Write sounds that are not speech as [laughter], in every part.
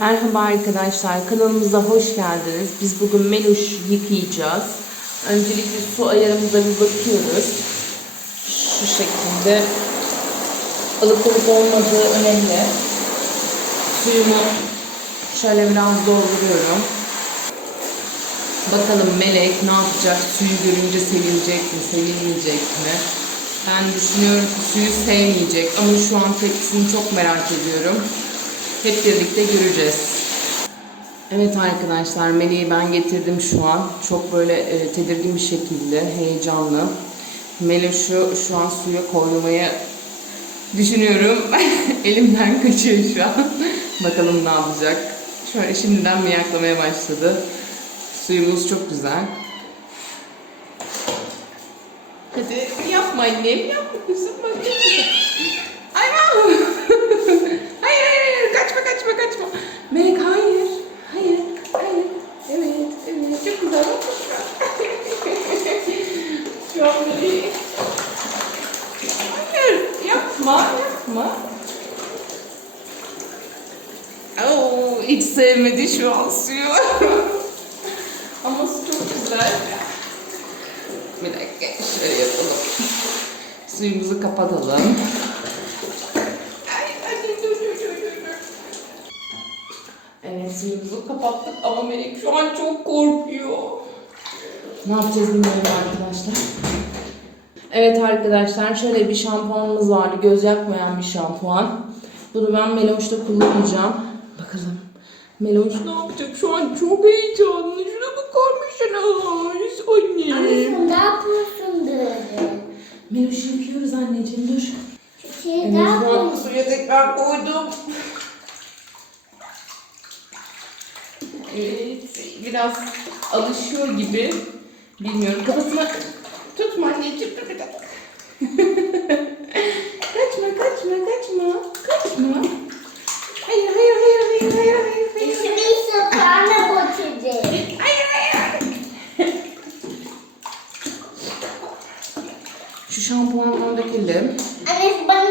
Merhaba arkadaşlar, kanalımıza hoş geldiniz. Biz bugün meluş yıkayacağız. Öncelikle su ayarımıza bir bakıyoruz. Şu şekilde ılık ılık olmadığı önemli. Suyumu şöyle biraz dolduruyorum. Bakalım Melek ne yapacak? Suyu görünce sevinecek mi, sevinmeyecek mi? Ben düşünüyorum ki suyu sevmeyecek ama şu an tepkisini çok merak ediyorum. Hep birlikte göreceğiz. Evet arkadaşlar Melek'i ben getirdim şu an. Çok böyle e, tedirgin bir şekilde, heyecanlı. Melek şu, şu an suya koymayı düşünüyorum. [laughs] Elimden kaçıyor şu an. [laughs] Bakalım ne yapacak. Şöyle şimdiden miyaklamaya başladı. Suyumuz çok güzel. Hadi yapma annem, yapma kızım yapma. Ay hayır, hayır, hayır, kaçma, kaçma, kaçma. Melek hayır, hayır, hayır. Evet, evet, çok güzel. Bak, bak, bak. Şu an Melek. Hayır, yapma, yapma. Oo, hiç sevmedi şu an suyu. [laughs] Ama su çok güzel. Bir dakika şöyle yapalım. Suyumuzu kapatalım. Evet suyumuzu kapattık ama Melek şu an çok korkuyor. Ne yapacağız bilmiyorum arkadaşlar. Evet arkadaşlar şöyle bir şampuanımız vardı. Göz yakmayan bir şampuan. Bunu ben Meloş'ta kullanacağım. Bakalım. Meloş ne yapacak? Şu an çok heyecanlı. Şuna bakar mısınız? Anne. Anne ne yapıyorsun böyle? Meloş'u yıkıyoruz anneciğim dur. Şu şeyi ne yapıyorsun? suya tekrar koydum. Evet, biraz alışıyor gibi. Bilmiyorum. Kafasına tutma anneciğim. [laughs] Kaçma, kaçma, kaçma. Kaçma. Hayır, hayır, hayır, hayır, hayır, hayır, hayır. İşimi sokağına batırdı. Hayır, hayır. Şu şampuandan dökelim. Anne bana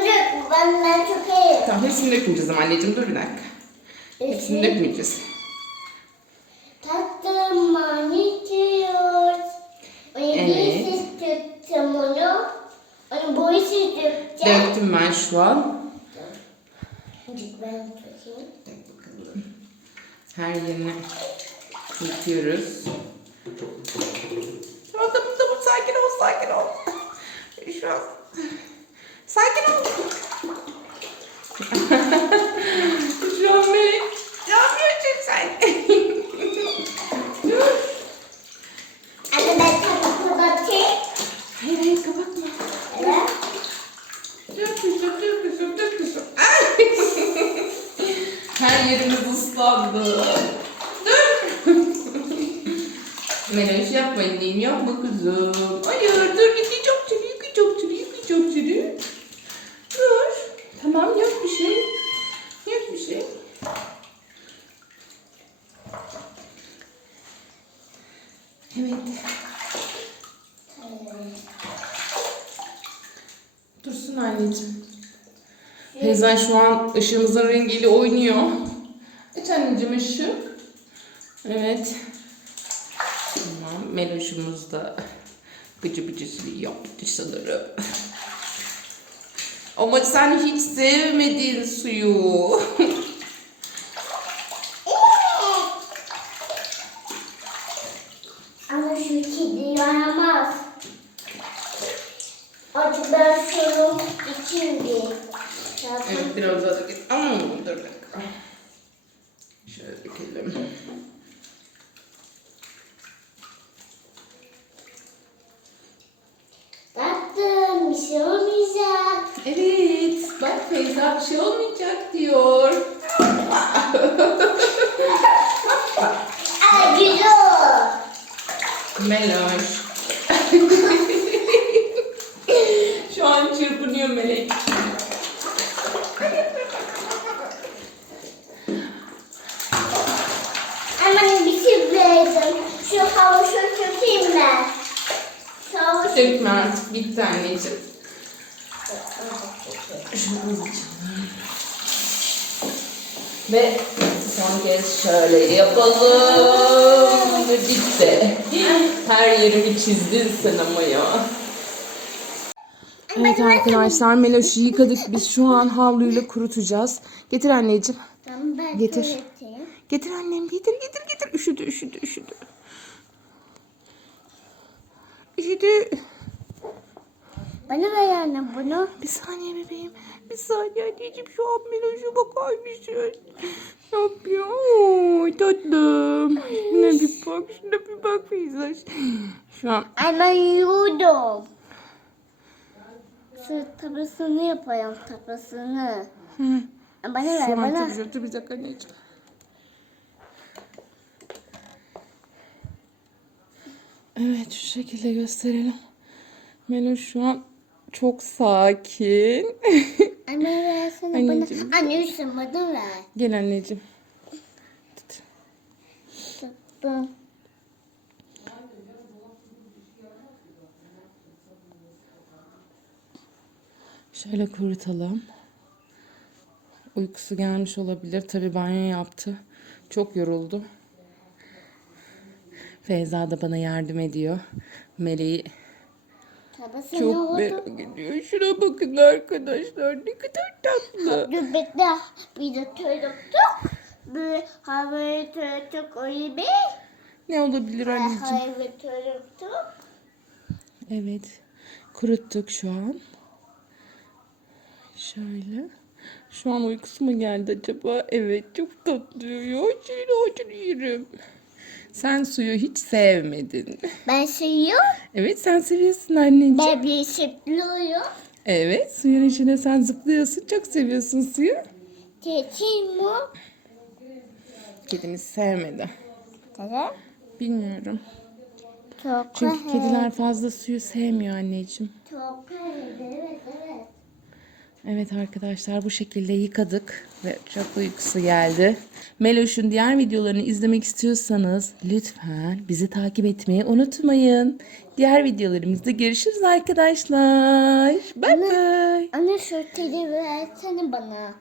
ben, ben çok iyi. Tamam, hepsini dökmeyeceğiz anneciğim. Dur bir dakika. Hepsini dökmeyeceğiz. Şu an. Her yerini yıkıyoruz. Tamam tamam tamam sakin ol sakin ol. [laughs] Şu an sakin ol. [laughs] Şu an Melek ne yapıyorsun sen? Dur. Anne ben kapı kapatayım. Hayır hayır kapatma. Evet. Dur kızım dur kızım dur kızım. Ay! Her yerimiz ıslandı. Dur. [laughs] Meloş yapma anneyim yapma kızım. Hayır dur yıkayacağım seni yıkayacağım seni yıkayacağım seni. Dur. Tamam yok bir şey. Yok bir şey. Evet. Dursun anneciğim. Teyzen şu an ışığımızın rengiyle oynuyor. Aç anneciğim ışığı. Evet. Tamam. Meloşumuz da bıcı bıcısını yaptı sanırım. Ama sen hiç sevmedin suyu. Ama şu kedi yaramaz. Acı ben şunu içeyim bir. evet biraz daha dökelim. Ama dur bir dakika. Şöyle dökelim. Tatlım bir şey olmayacak. Evet. Bak Feyza bir şey olmayacak diyor. Ay güzel. Meloş. Şu an çırpınıyor Melek. Hemen bir şey verdim. Şu havuçu tutayım ben. Şu havuçu Dökme artık bitti anneciğim. Ve son kez şöyle yapalım. Ve bitti. Her yerimi çizdin sen ama ya. Evet arkadaşlar Meloş'u yıkadık. Biz şu an havluyla kurutacağız. Getir anneciğim. Getir. Getir annem getir getir getir. Üşüdü üşüdü üşüdü. Üşüdü. Bana ver anne bunu. Bir saniye bebeğim. Bir saniye anneciğim şu an Meloş'a bakar mısın? Ne yapıyor? Oy tatlım. Şuna bir bak şuna bir bak Feyza. Şu an ben yiyordum. Şu tabasını yapayım tabasını. Hı. Bana ver Şu an bana. tabii dur bir dakika anneciğim. Evet şu şekilde gösterelim. Melo şu an çok sakin. [laughs] Anne versene Anneciğim. bana. Anne üstün bana ver. Gel anneciğim. Tuttum. Şöyle kurutalım. Uykusu gelmiş olabilir. Tabii banyo yaptı. Çok yoruldu. Feyza da bana yardım ediyor. Meleği Tabası ne çok oldu? merak ediyor. Şuna bakın arkadaşlar. Ne kadar tatlı. Dur bekle. Bir de tuttuk. Bir havayı tuttuk öyle bir. Ne olabilir anneciğim? Havayı tuttuk. Evet. Kuruttuk şu an. Şöyle. Şu an uykusu mu geldi acaba? Evet çok tatlı ya. Şöyle açın yerim. Sen suyu hiç sevmedin. Ben seviyorum. Evet sen seviyorsun anneciğim. Ben bir şıplıyorum. Evet suyun içine sen zıplıyorsun. Çok seviyorsun suyu. Keçim mi? Kedimiz sevmedi. Tamam. Bilmiyorum. Çok Çünkü kediler fazla suyu sevmiyor anneciğim. Çok evet evet. Evet arkadaşlar bu şekilde yıkadık ve çok uykusu geldi. Meloş'un diğer videolarını izlemek istiyorsanız lütfen bizi takip etmeyi unutmayın. Diğer videolarımızda görüşürüz arkadaşlar. Bay bay. Anne şu teli versene bana.